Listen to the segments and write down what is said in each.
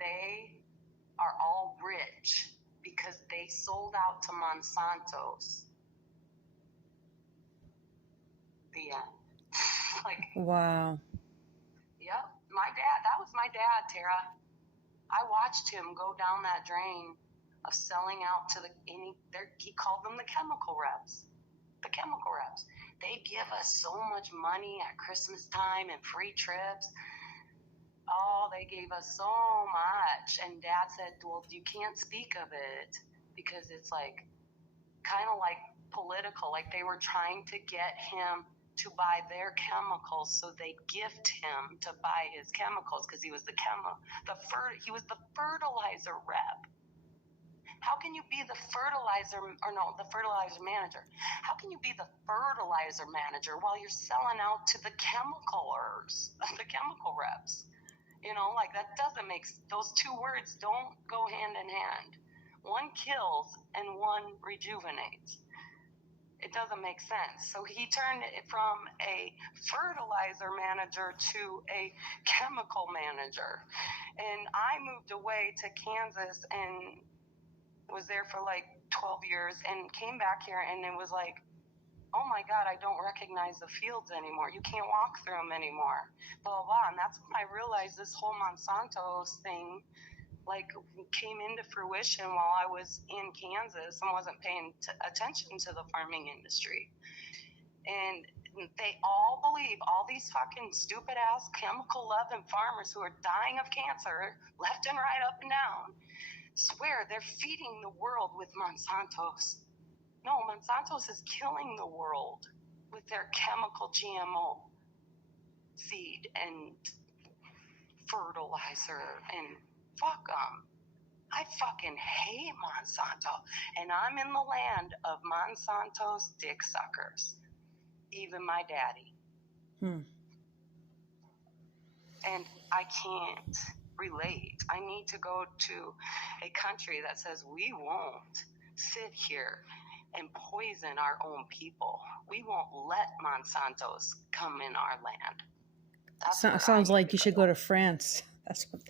they are all rich because they sold out to Monsanto's. The end. Like, Wow. yep, that was my dad, Tara. I watched him go down that drain of selling out to he called them the chemical reps. The chemical reps. They give us so much money at Christmas time and free trips. Oh, they gave us so much. And Dad said, well, you can't speak of it because it's like kind of like political. Like they were trying to get him to buy their chemicals, so they gift him to buy his chemicals because he was the fertilizer rep. How can you be the fertilizer manager? How can you be the fertilizer manager while you're selling out to the chemicalers, the chemical reps? You know, like that doesn't those two words don't go hand in hand. One kills and one rejuvenates. It doesn't make sense. So he turned it from a fertilizer manager to a chemical manager. And I moved away to Kansas and was there for like 12 years and came back here, and it was like, oh my God, I don't recognize the fields anymore. You can't walk through them anymore. Blah, blah, blah. And that's when I realized this whole Monsanto thing like came into fruition while I was in Kansas and wasn't paying attention to the farming industry. And they all believe, all these fucking stupid ass chemical loving farmers who are dying of cancer left and right, up and down, swear they're feeding the world with Monsanto's. No, Monsanto's is killing the world with their chemical GMO seed and fertilizer, and fuck them. I fucking hate Monsanto, and I'm in the land of Monsanto's dick suckers. Even my daddy. And I can't relate. I need to go to a country that says we won't sit here and poison our own people. We won't let Monsanto's come in our land. Sounds like you should go to France. That's what.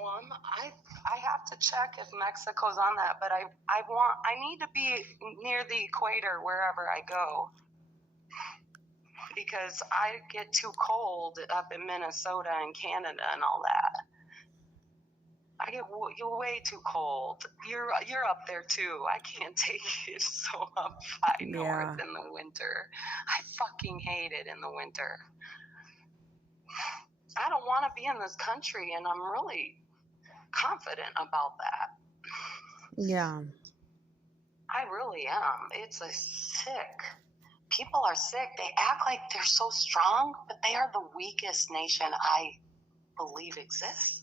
Well, I have to check if Mexico's on that, but I need to be near the equator wherever I go, because I get too cold up in Minnesota and Canada and all that. I get way too cold. You're up there too. I can't take it so up high north in the winter. I fucking hate it in the winter. I don't want to be in this country, and I'm really confident about that. Yeah. I really am. It's sick. People are sick. They act like they're so strong, but they are the weakest nation I believe exists.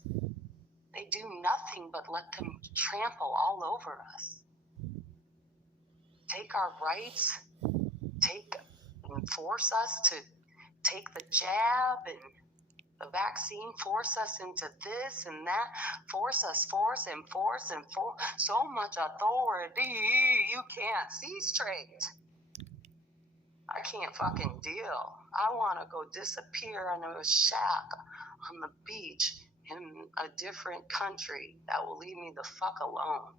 They do nothing but let them trample all over us. Take our rights, force us to take the jab and the vaccine, force us into this and that, force so much authority, you can't see straight. I can't fucking deal. I want to go disappear in a shack on the beach in a different country that will leave me the fuck alone.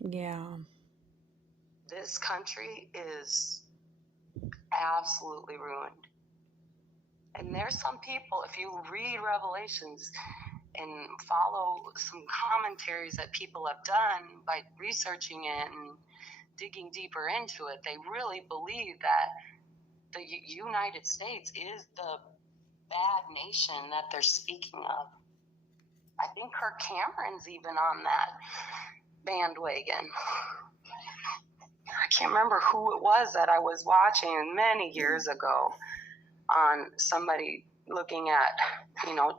Yeah. This country is absolutely ruined. And there's some people, if you read Revelations and follow some commentaries that people have done by researching it and digging deeper into it, they really believe that the United States is the bad nation that they're speaking of. I think Kirk Cameron's even on that bandwagon. I can't remember who it was that I was watching many years ago on somebody looking at,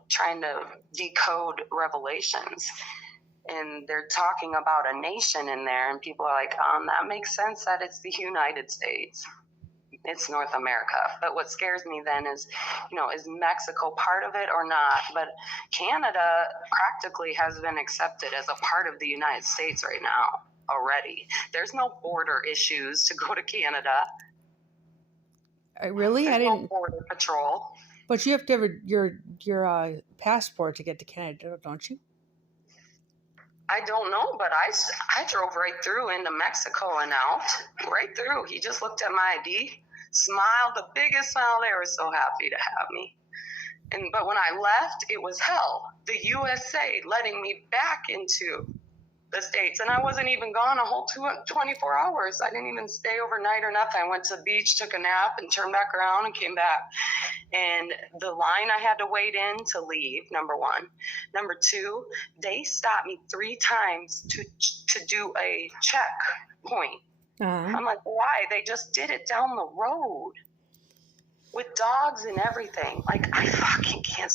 trying to decode Revelations. And they're talking about a nation in there, and people are like, that makes sense that it's the United States. It's North America. But what scares me then is, is Mexico part of it or not? But Canada practically has been accepted as a part of the United States right now already. There's no border issues to go to Canada. Really? There's no border patrol. But you have to have your passport to get to Canada, don't you? I don't know, but I drove right through into Mexico and out, right through. He just looked at my ID, smiled, the biggest smile there, was so happy to have me. But when I left, it was hell. The USA letting me back into the States, and I wasn't even gone a whole 24 hours. I didn't even stay overnight or nothing. I went to the beach, took a nap, and turned back around and came back. And the line I had to wait in to leave, number one. Number two, they stopped me 3 times to do a checkpoint. I'm like, why? They just did it down the road with dogs and everything. Like, I fucking can't.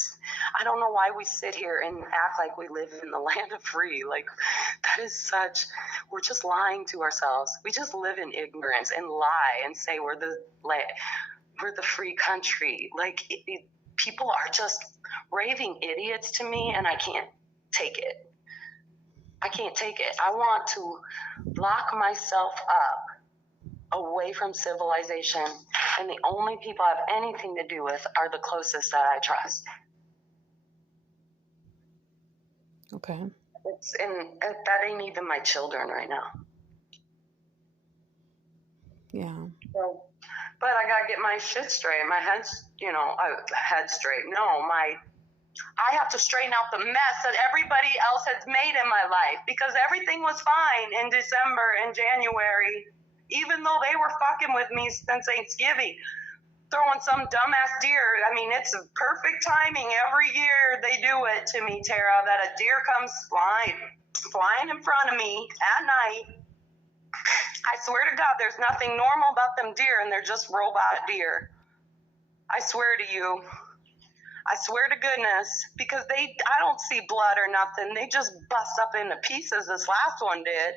I don't know why we sit here and act like we live in the land of free. Like, that is such, we're just lying to ourselves. We just live in ignorance and lie and say we're the free country. Like, people are just raving idiots to me, and I can't take it. I can't take it. I want to lock myself up away from civilization, and the only people I have anything to do with are the closest that I trust. Okay. And that ain't even my children right now. Yeah. So, but I gotta get my shit straight. My head straight. No, I have to straighten out the mess that everybody else has made in my life, because everything was fine in December and January, even though they were fucking with me since Thanksgiving, throwing some dumbass deer. I mean, it's perfect timing. Every year they do it to me, Tara, that a deer comes flying in front of me at night. I swear to God, there's nothing normal about them deer, and they're just robot deer. I swear to you. I swear to goodness, because I don't see blood or nothing. They just bust up into pieces. This last one did.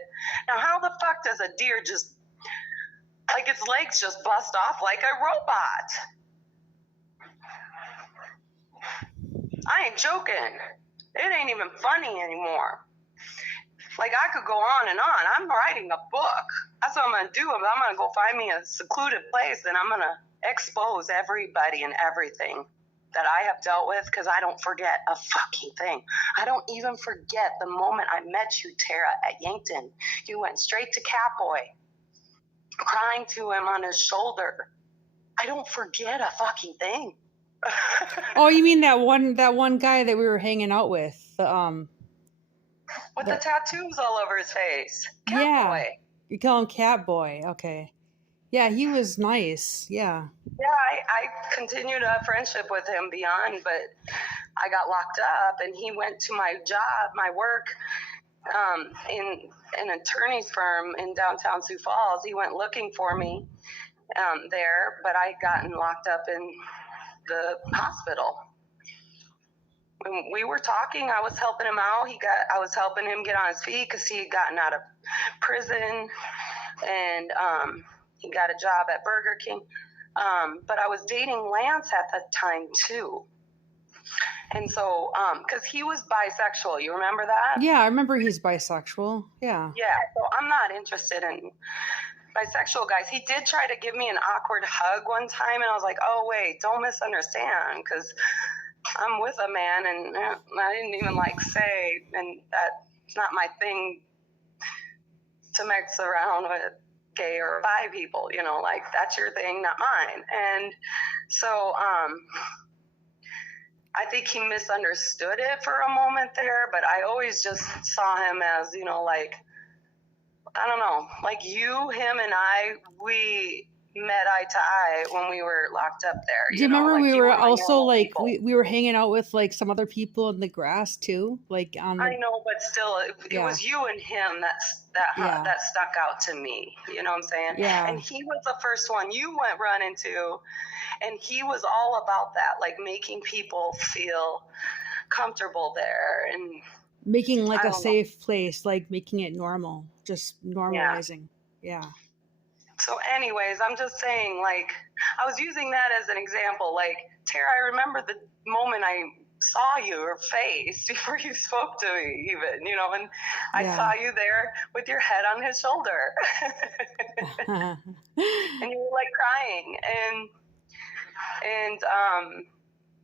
Now, how the fuck does a deer just, like, its legs just bust off like a robot? I ain't joking. It ain't even funny anymore. Like, I could go on and on. I'm writing a book. That's what I'm going to do. I'm going to go find me a secluded place, and I'm going to expose everybody and everything that I have dealt with, because I don't forget a fucking thing. I don't even forget the moment I met you, Tara, at Yankton. You went straight to Catboy, crying to him on his shoulder. I don't forget a fucking thing. Oh, you mean that one guy that we were hanging out with? With the tattoos all over his face. Catboy. Yeah. You call him Catboy. Okay. Yeah, he was nice. Yeah. Yeah, I continued a friendship with him beyond, but I got locked up, and he went to my job, my work, in an attorney's firm in downtown Sioux Falls. He went looking for me there, but I gotten locked up in the hospital. When we were talking, I was helping him out. I was helping him get on his feet because he had gotten out of prison, and he got a job at Burger King. But I was dating Lance at that time too. And so, because he was bisexual, you remember that? Yeah, I remember he's bisexual. Yeah. Yeah, so I'm not interested in bisexual guys. He did try to give me an awkward hug one time, and I was like, oh, wait, don't misunderstand, because I'm with a man, and I didn't even say, and that's not my thing to mix around with gay or bi people, that's your thing, not mine. And so I think he misunderstood it for a moment there, but I always just saw him as, I don't know, like you, him, and we met eye to eye when we were locked up there. Do you remember we were also we were hanging out with some other people in the grass too, on the... I know, but still, it was you and him that stuck out to me. You know what I'm saying? Yeah. And he was the first one you went running to, and he was all about that, like making people feel comfortable there and making a safe place, like making it normal, just normalizing. Yeah. So anyways, I'm just saying, I was using that as an example. Tara, I remember the moment I saw your face before you spoke to me even, and I saw you there with your head on his shoulder. And you were crying. And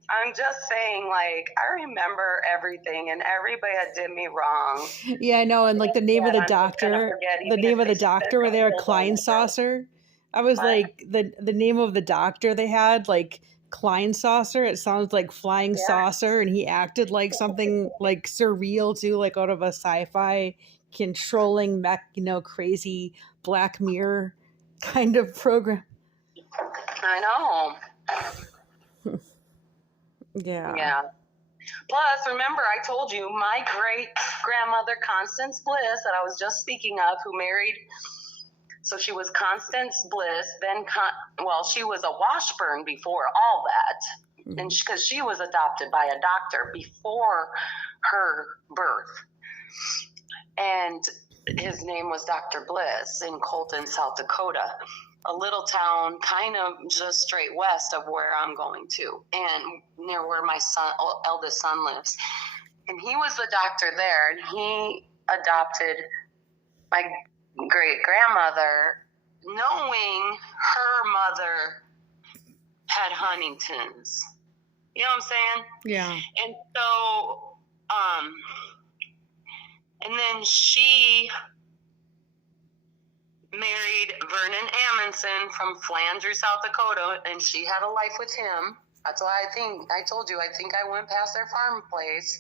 I'm just saying, like, I remember everything, and everybody that did me wrong. Yeah, I know. And like the name of the I'm just gonna doctor, forget, the even name if of they the spit doctor were my there, pills on Klein my throat. Saucer. I was What? like, the name of the doctor they had, like Klein Saucer. It sounds like flying Yeah. saucer, and he acted like something like surreal too, like out of a sci-fi controlling mech, crazy Black Mirror kind of program. I know. Yeah. Yeah. Plus, remember, I told you my great grandmother, Constance Bliss, that I was just speaking of, who married. So she was Constance Bliss, then, she was a Washburn before all that. And because she was adopted by a doctor before her birth. And his name was Dr. Bliss in Colton, South Dakota, a little town kind of just straight west of where I'm going to, and near where my eldest son lives. And he was the doctor there, and he adopted my great grandmother, knowing her mother had Huntington's. You know what I'm saying? Yeah. And so, and then she married Vernon Amundsen from Flanders, South Dakota, and she had a life with him. That's why I told you, I think I went past their farm place.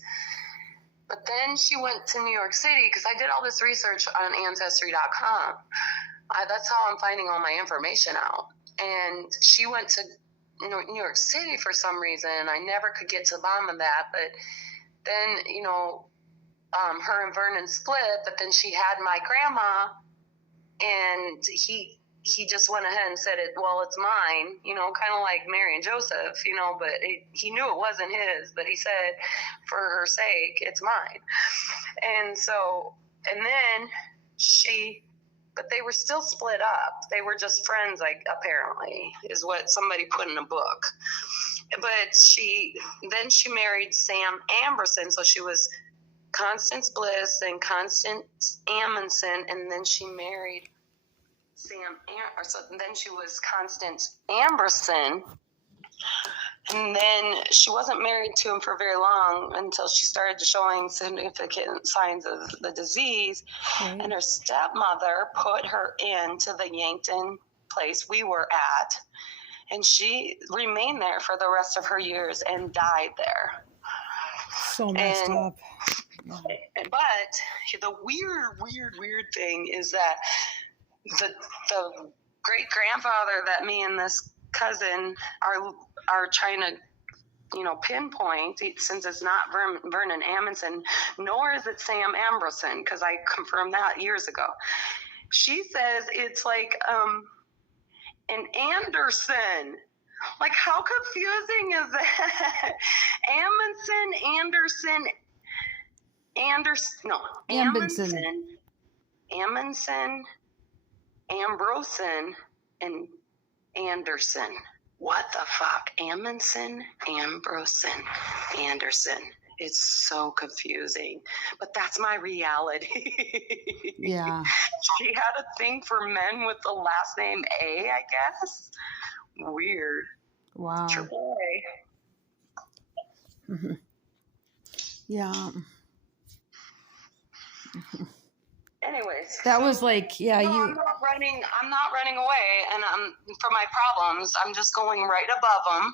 But then she went to New York City, because I did all this research on Ancestry.com. That's how I'm finding all my information out. And she went to New York City for some reason. I never could get to the bottom of that. But then, her and Vernon split, but then she had my grandma, and he just went ahead and said it's mine, kind of like Mary and Joseph, but he knew it wasn't his, but he said, for her sake, it's mine. And so, and then but they were still split up. They were just friends, like, apparently, is what somebody put in a book. But she married Sam Amberson, so she was Constance Bliss and Constance Amundsen, and then she married then she was Constance Amberson, and then she wasn't married to him for very long until she started showing significant signs of the disease, and her stepmother put her into the Yankton place we were at, and she remained there for the rest of her years and died there. So messed up. But the weird thing is that the great grandfather that me and this cousin are trying to pinpoint, since it's not Vernon Amundsen, nor is it Sam Amberson, because I confirmed that years ago. She says it's like an Anderson. Like, how confusing is that? Amundsen, Amundsen, Ambrosen, and Anderson. What the fuck? Amundsen, Ambrosen, Anderson. It's so confusing. But that's my reality. Yeah. She had a thing for men with the last name A, I guess. Weird. Wow. Triple A. Mm-hmm. Yeah. Anyways, that was like, yeah, I'm not running away, and for my problems, I'm just going right above them,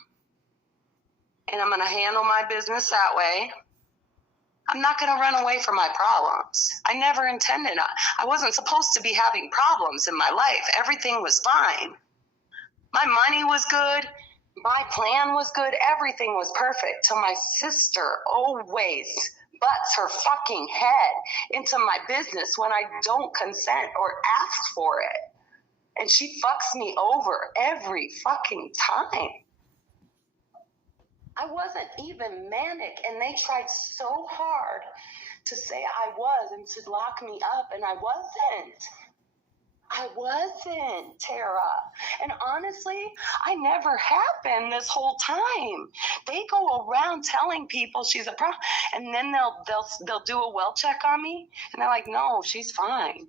and I'm going to handle my business that way. I'm not going to run away from my problems. I never intended. I wasn't supposed to be having problems in my life. Everything was fine. My money was good. My plan was good. Everything was perfect till my sister always butts her fucking head into my business when I don't consent or ask for it. And she fucks me over every fucking time. I wasn't even manic, and they tried so hard to say I was and to lock me up, and I wasn't. I wasn't, Tara. And honestly, I never have been this whole time. They go around telling people she's a problem, and then they'll do a well check on me, and they're like, no, she's fine.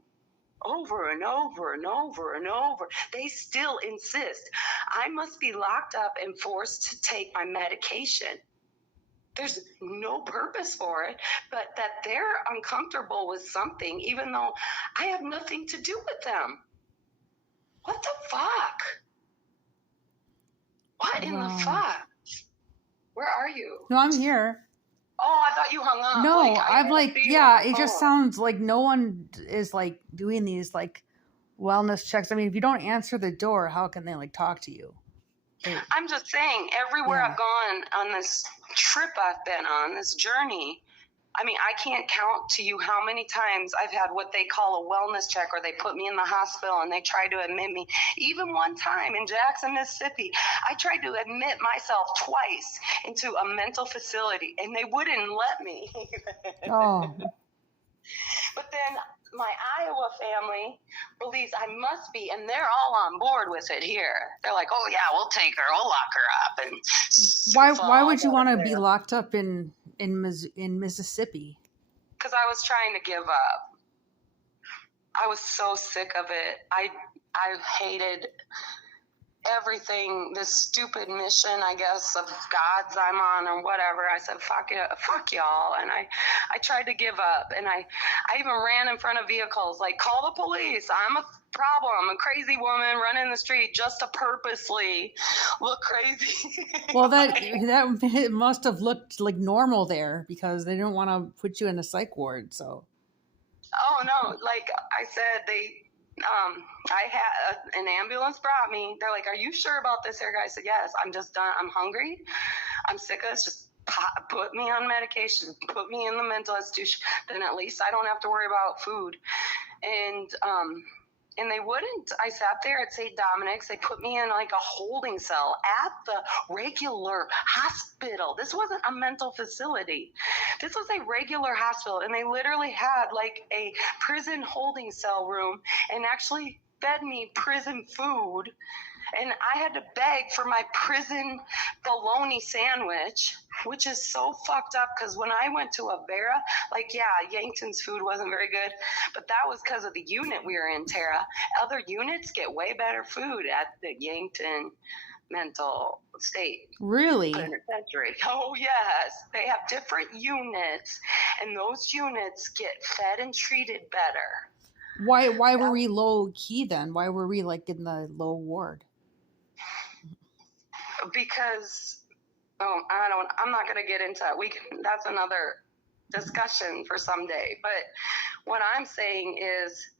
over and over and over and over. They still insist I must be locked up and forced to take my medication. There's no purpose for it, but that they're uncomfortable with something, even though I have nothing to do with them. What the fuck? What in the fuck? Where are you? No, I'm here. Oh, I thought you hung up. No, I'm like, yeah, it just phone. sounds like no one is like doing these like wellness checks. I mean, if you don't answer the door, how can they like talk to you? I'm just saying, everywhere Yeah. I've gone on this trip I've been on, this journey, I mean, I can't count to you how many times I've had what they call a wellness check, or they put me in the hospital and they try to admit me. Even one time in Jackson, Mississippi, I tried to admit myself twice into a mental facility and they wouldn't let me. Oh. But then my Iowa family believes I must be, and they're all on board with it here. They're like, oh yeah, we'll take her, we'll lock her up. And Why would you want to be locked up in Mississippi? Because I was trying to give up. I was so sick of it. I hated everything, this stupid mission, I guess, of God's I'm on or whatever. I said, fuck it, fuck y'all. And I tried to give up. And I even ran in front of vehicles, like, call the police. I'm a problem. I'm a crazy woman running the street just to purposely look crazy. Well, that must have looked like normal there because they didn't want to put you in a psych ward. So. Oh no! Like I said, I had an ambulance brought me. They're like, "Are you sure about this here, guy?" I said, "Yes. I'm just done. I'm hungry. I'm sick of this. Just put me on medication. Put me in the mental institution. Then at least I don't have to worry about food." And they wouldn't. I sat there at St. Dominic's. They put me in like a holding cell at the regular hospital. This wasn't a mental facility. This was a regular hospital. And they literally had like a prison holding cell room and actually fed me prison food. And I had to beg for my prison bologna sandwich, which is so fucked up because when I went to Avera, like, yeah, Yankton's food wasn't very good, but that was because of the unit we were in, Tara. Other units get way better food at the Yankton mental state. Really? Penitentiary. Oh, yes. They have different units, and those units get fed and treated better. Why were we low key then? Why were we like in the low ward? Because I'm not going to get into it. That's another discussion for someday. But what I'm saying is,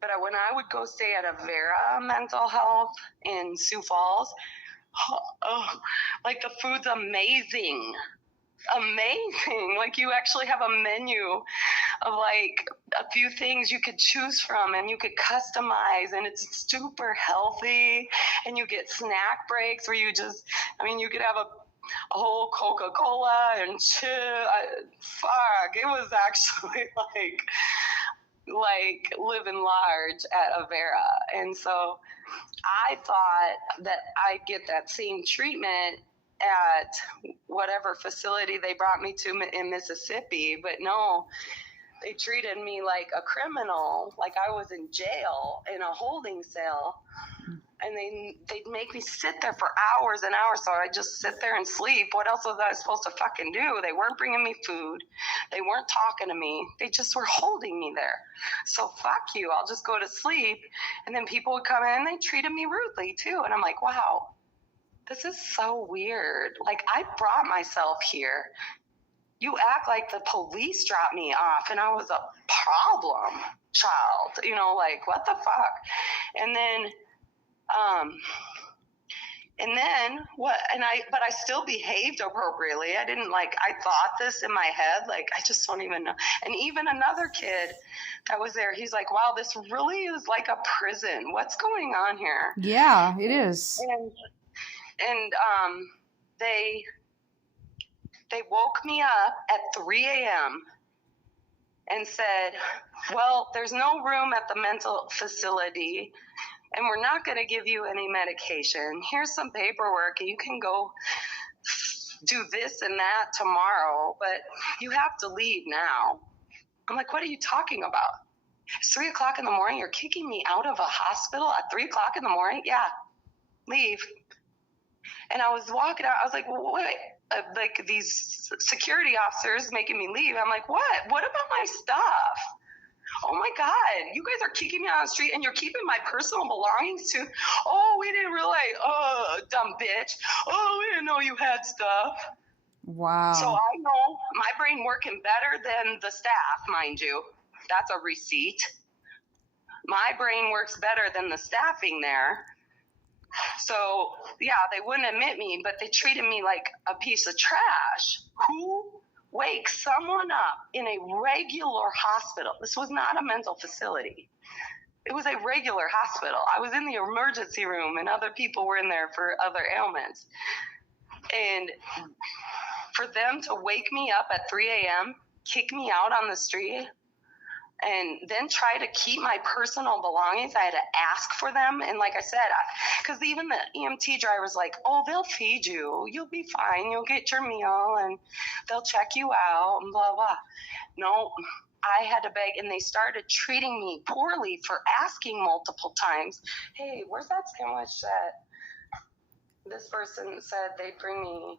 but when I would go stay at Avera Mental Health in Sioux Falls, like the food's amazing. Like you actually have a menu of like a few things you could choose from and you could customize, and it's super healthy, and you get snack breaks where you could have a whole Coca-Cola and chill. It was actually like living large at Avera. And so I thought that I'd get that same treatment at whatever facility they brought me to in Mississippi, but no, they treated me like a criminal, like I was in jail in a holding cell, and they'd make me sit there for hours and hours, so I'd just sit there and sleep. What else was I supposed to fucking do? They weren't bringing me food. They weren't talking to me. They just were holding me there. So fuck you, I'll just go to sleep. And then people would come in and they treated me rudely too, and I'm like, wow, this is so weird. Like, I brought myself here. You act like the police dropped me off and I was a problem child. Like, what the fuck? And then what? But I still behaved appropriately. I didn't I thought this in my head. Like, I just don't even know. And even another kid that was there, he's like, wow, this really is like a prison. What's going on here? Yeah, it is. And they woke me up at 3 a.m. and said, well, there's no room at the mental facility, and we're not going to give you any medication. Here's some paperwork, and you can go do this and that tomorrow, but you have to leave now. I'm like, what are you talking about? It's 3 o'clock in the morning. You're kicking me out of a hospital at 3 o'clock in the morning? Yeah, leave. And I was walking out. I was like, wait, like these security officers making me leave. I'm like, what? What about my stuff? Oh my God, you guys are kicking me on the street and you're keeping my personal belongings too. Oh, we didn't realize. Oh, dumb bitch. Oh, we didn't know you had stuff. Wow. So I know my brain working better than the staff, mind you. That's a receipt. My brain works better than the staffing there. So, yeah, they wouldn't admit me, but they treated me like a piece of trash. Who wakes someone up in a regular hospital? This was not a mental facility. It was a regular hospital. I was in the emergency room, and other people were in there for other ailments. And for them to wake me up at 3 a.m., kick me out on the street, and then try to keep my personal belongings. I had to ask for them. And like I said, because even the EMT driver's like, oh, they'll feed you. You'll be fine. You'll get your meal and they'll check you out and blah, blah. No, I had to beg. And they started treating me poorly for asking multiple times, hey, where's that sandwich that this person said they'd bring me?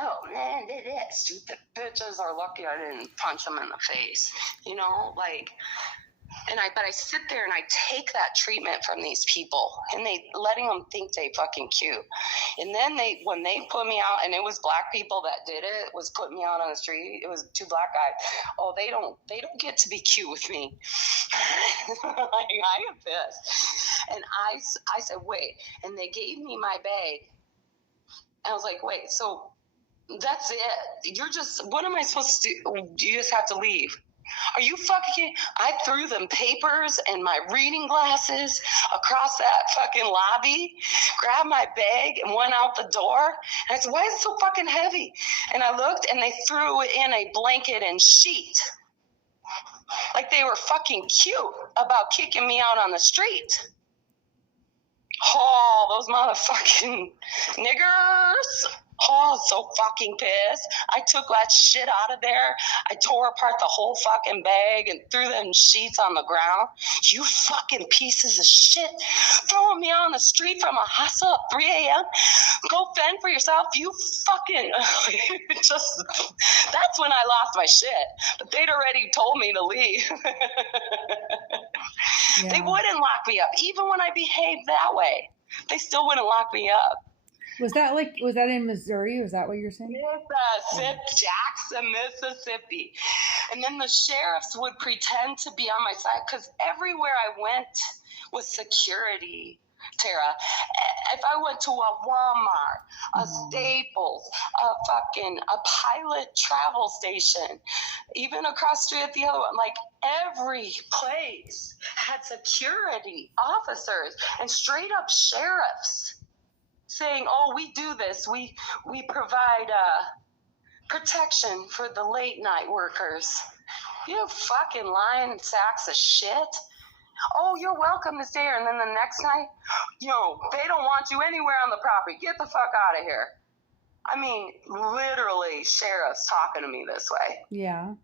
Oh, man, that stupid bitches are lucky I didn't punch them in the face. You know, like, but I sit there and I take that treatment from these people and letting them think they fucking cute. And then when they put me out, and it was black people that did it, was putting me out on the street. It was 2 black guys. Oh, they don't get to be cute with me. Like, I am pissed. And I said, wait. And they gave me my bag. I was like, wait, so that's it. What am I supposed to do? You just have to leave. Are you fucking, I threw them papers and my reading glasses across that fucking lobby, grabbed my bag and went out the door. And I said, why is it so fucking heavy? And I looked and they threw in a blanket and sheet. Like they were fucking cute about kicking me out on the street. Oh, those motherfucking niggers. Oh, so fucking pissed. I took that shit out of there. I tore apart the whole fucking bag and threw them sheets on the ground. You fucking pieces of shit. Throwing me on the street from a hospital at 3 a.m. Go fend for yourself. You fucking... That's when I lost my shit. But they'd already told me to leave. Yeah. They wouldn't lock me up. Even when I behaved that way, they still wouldn't lock me up. Was that in Missouri? Was that what you're saying? Mississippi, Jackson, Mississippi. And then the sheriffs would pretend to be on my side because everywhere I went was security, Tara. If I went to a Walmart, a Staples, a Pilot travel station, even across the street at the other one, like every place had security officers and straight up sheriffs saying, oh, we do this. We provide protection for the late night workers. You fucking lying sacks of shit. Oh, you're welcome to stay here. And then the next night, they don't want you anywhere on the property. Get the fuck out of here. I mean, literally sheriffs talking to me this way. Yeah.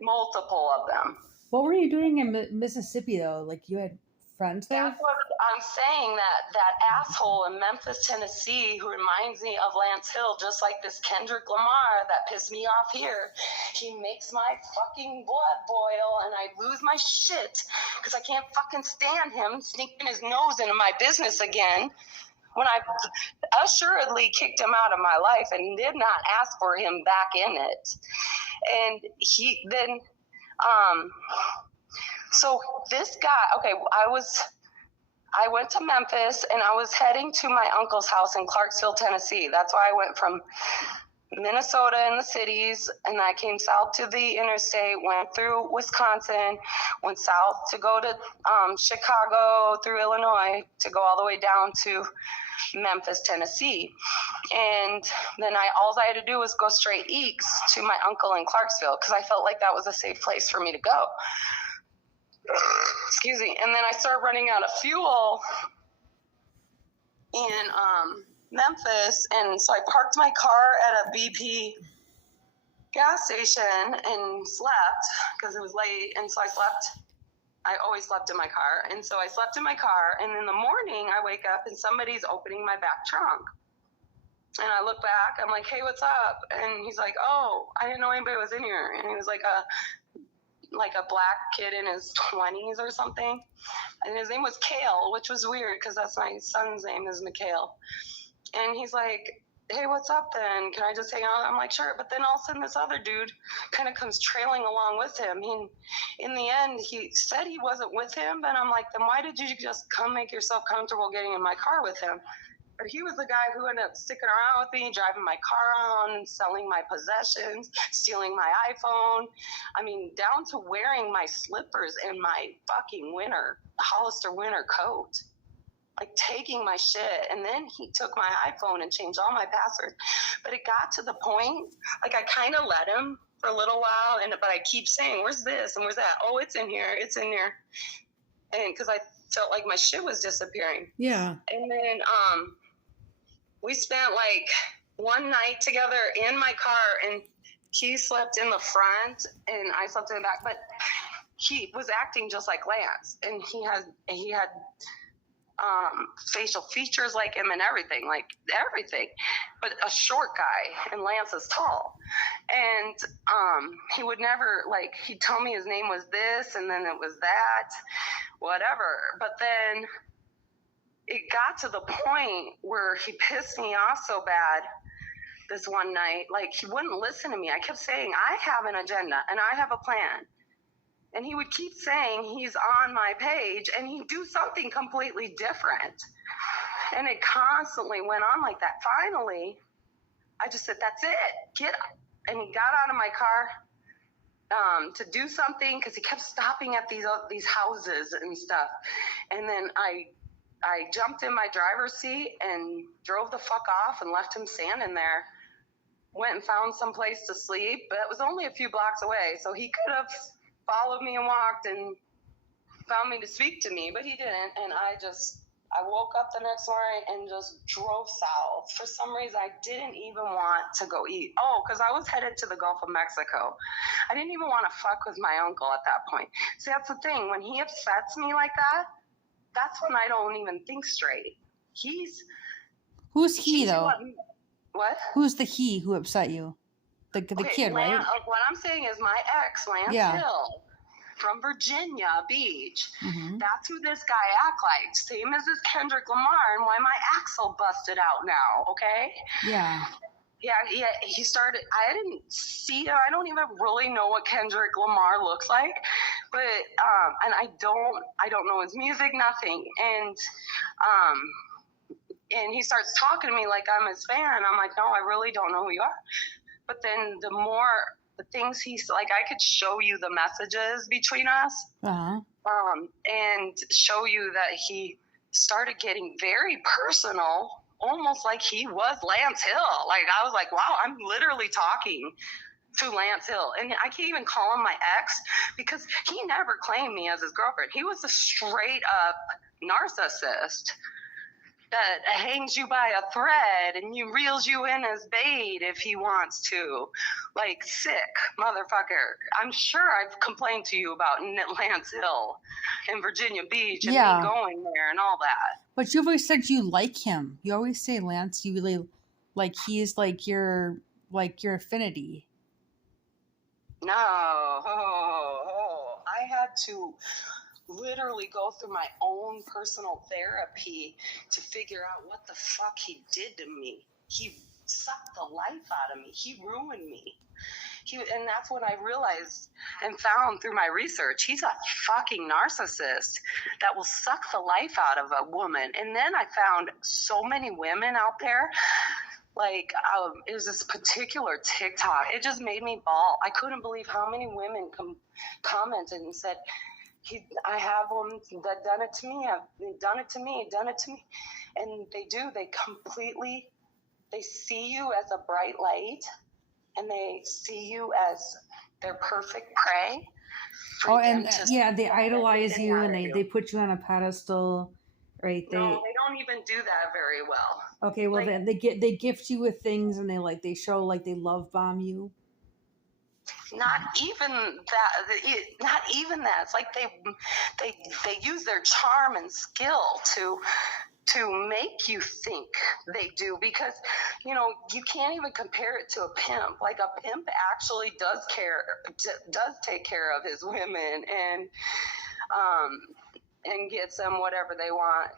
Multiple of them. What were you doing in Mississippi, though? Like, you had friends there? That's what I'm saying, that asshole in Memphis, Tennessee, who reminds me of Lance Hill, just like this Kendrick Lamar that pissed me off here. He makes my fucking blood boil and I lose my shit because I can't fucking stand him sneaking his nose into my business again when I assuredly kicked him out of my life and did not ask for him back in it. And he then... So this guy, okay, I went to Memphis and I was heading to my uncle's house in Clarksville, Tennessee. That's why I went from Minnesota in the cities and I came south to the interstate, went through Wisconsin, went south to go to Chicago, through Illinois, to go all the way down to Memphis, Tennessee. And then all I had to do was go straight east to my uncle in Clarksville because I felt like that was a safe place for me to go. Excuse me. And then I started running out of fuel in Memphis, and so I parked my car at a BP gas station and slept because it was late, and so I slept I always slept in my car. And so I slept in my car, and in the morning I wake up and somebody's opening my back trunk. And I look back, I'm like, hey, what's up? And he's like, oh, I didn't know anybody was in here. And he was like a black kid in his 20s or something. And his name was Kale, which was weird because that's my son's name is Mikhail. And he's like, hey, what's up then? Can I just hang out? I'm like, sure. But then all of a sudden this other dude kind of comes trailing along with him. In the end, he said he wasn't with him, but I'm like, then why did you just come make yourself comfortable getting in my car with him? But he was the guy who ended up sticking around with me, driving my car around, selling my possessions, stealing my iPhone. I mean, down to wearing my slippers and my fucking Hollister winter coat. Like taking my shit. And then he took my iPhone and changed all my passwords. But it got to the point, like I kind of let him for a little while, but I keep saying, where's this and where's that? Oh, it's in here. It's in there. And because I felt like my shit was disappearing. Yeah. And then we spent like one night together in my car, and he slept in the front and I slept in the back. But he was acting just like Lance, and he had facial features like him and everything, but a short guy, and Lance is tall. And he would never, like, he'd tell me his name was this and then it was that, whatever. But then it got to the point where he pissed me off so bad this one night, like he wouldn't listen to me. I kept saying, I have an agenda and I have a plan. And he would keep saying he's on my page, and he'd do something completely different. And it constantly went on like that. Finally, I just said, that's it. Get up. And he got out of my car to do something, because he kept stopping at these houses and stuff. And then I jumped in my driver's seat and drove the fuck off and left him standing there. Went and found some place to sleep, but it was only a few blocks away, so he could have followed me and walked and found me to speak to me, but he didn't. And I woke up the next morning and just drove south. For some reason, I didn't even want to go eat. Oh, because I was headed to the Gulf of Mexico. I didn't even want to fuck with my uncle at that point. See, that's the thing. When he upsets me like that, that's when I don't even think straight. Who's he, though? What? Who's the he who upset you? The kid, right? What I'm saying is my ex, Lance Hill, from Virginia Beach. Mm-hmm. That's who this guy act like. Same as this Kendrick Lamar, and why my axle busted out now, okay? Yeah. Yeah, he started, I don't even really know what Kendrick Lamar looks like, but, and I don't know his music, nothing. And he starts talking to me like I'm his fan. I'm like, no, I really don't know who you are. But then the things he's like, I could show you the messages between us, and show you that he started getting very personal, almost like he was Lance Hill. Like, I was like, wow, I'm literally talking to Lance Hill. And I can't even call him my ex, because he never claimed me as his girlfriend. He was a straight up narcissist that hangs you by a thread and reels you in as bait if he wants to. Like, sick motherfucker. I'm sure I've complained to you about Lance Hill in Virginia Beach and me going there and all that. But you've always said you like him. You always say, Lance, you really, like, he's like your affinity. No. I had to literally go through my own personal therapy to figure out what the fuck he did to me. He sucked the life out of me. He ruined me. And that's what I realized and found through my research. He's a fucking narcissist that will suck the life out of a woman. And then I found so many women out there. Like, it was this particular TikTok. It just made me bawl. I couldn't believe how many women commented and said, I have one that done it to me. I've done it to me. And they do. They see you as a bright light, and they see you as their perfect prey. They idolize you, and they put you on a pedestal, right? No, they don't even do that very well. Okay, well, like, they gift you with things, and they show like they love bomb you. Not even that. Not even that. It's like they use their charm and skill to make you think they do, because you can't even compare it to a pimp. Like, a pimp actually does take care of his women and gets them whatever they want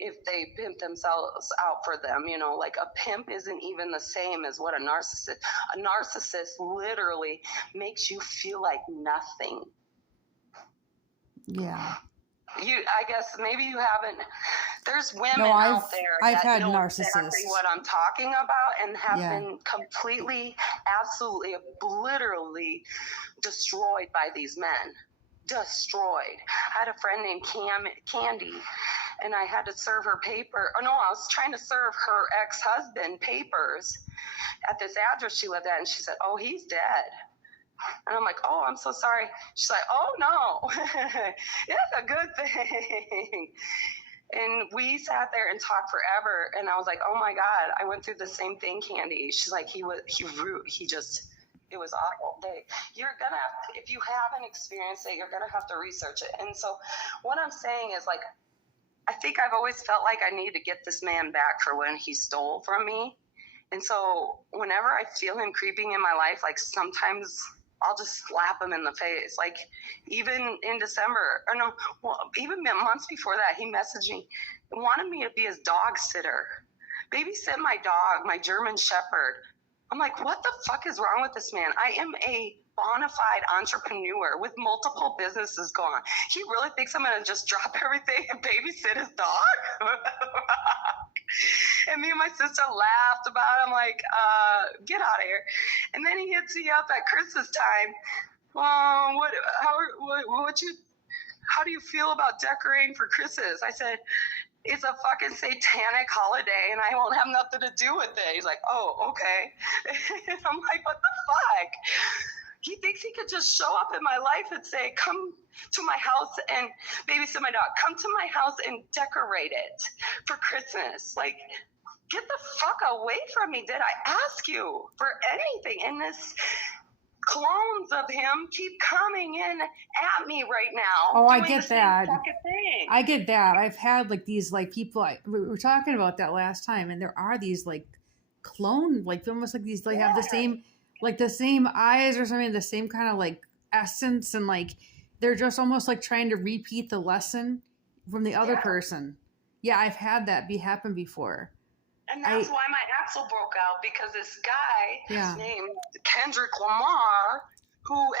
if they pimp themselves out for them. Like, a pimp isn't even the same as what a narcissist literally makes you feel like nothing. Yeah. I guess maybe you haven't. There's women out there I've that had know narcissists. exactly what I'm talking about and have been completely, absolutely, obliterated, destroyed by these men. Destroyed. I had a friend named Candy, and I had to serve her paper. Oh no, I was trying to serve her ex-husband papers at this address she lived at, and she said, "Oh, he's dead." And I'm like, "Oh, I'm so sorry." She's like, "Oh no, it's a good thing." And we sat there and talked forever, and I was like, "Oh my God, I went through the same thing, Candy." She's like, he just, it was awful. You're gonna have to, if you haven't experienced it, you're gonna have to research it. And so what I'm saying is, like, I think I've always felt like I need to get this man back for when he stole from me. And so whenever I feel him creeping in my life, like, sometimes I'll just slap him in the face. Like, even in December, or no, well, even months before that, he messaged me, wanted me to be his dog sitter, babysit my dog, my German Shepherd. I'm like, what the fuck is wrong with this man? I am a bona fide entrepreneur with multiple businesses going. He really thinks I'm going to just drop everything and babysit his dog? And me and my sister laughed about it. I'm like, get out of here. And then he hits me up at Christmas time. How do you feel about decorating for Christmas? I said, it's a fucking satanic holiday and I won't have nothing to do with it. He's like, oh, okay. And I'm like, what the fuck? He thinks he could just show up in my life and say, come to my house and babysit my dog. Come to my house and decorate it for Christmas. Like, get the fuck away from me. Did I ask you for anything? And this clones of him keep coming in at me right now. Oh, I get that. Thing. I get that. I've had like these like people. We were talking about that last time, and there are these like clone, like almost like these like have the same eyes or something, the same kind of like essence, and like they're just almost like trying to repeat the lesson from the other person. Yeah, I've had that happen before. And that's why my axle broke out, because this guy named Kendrick Lamar, who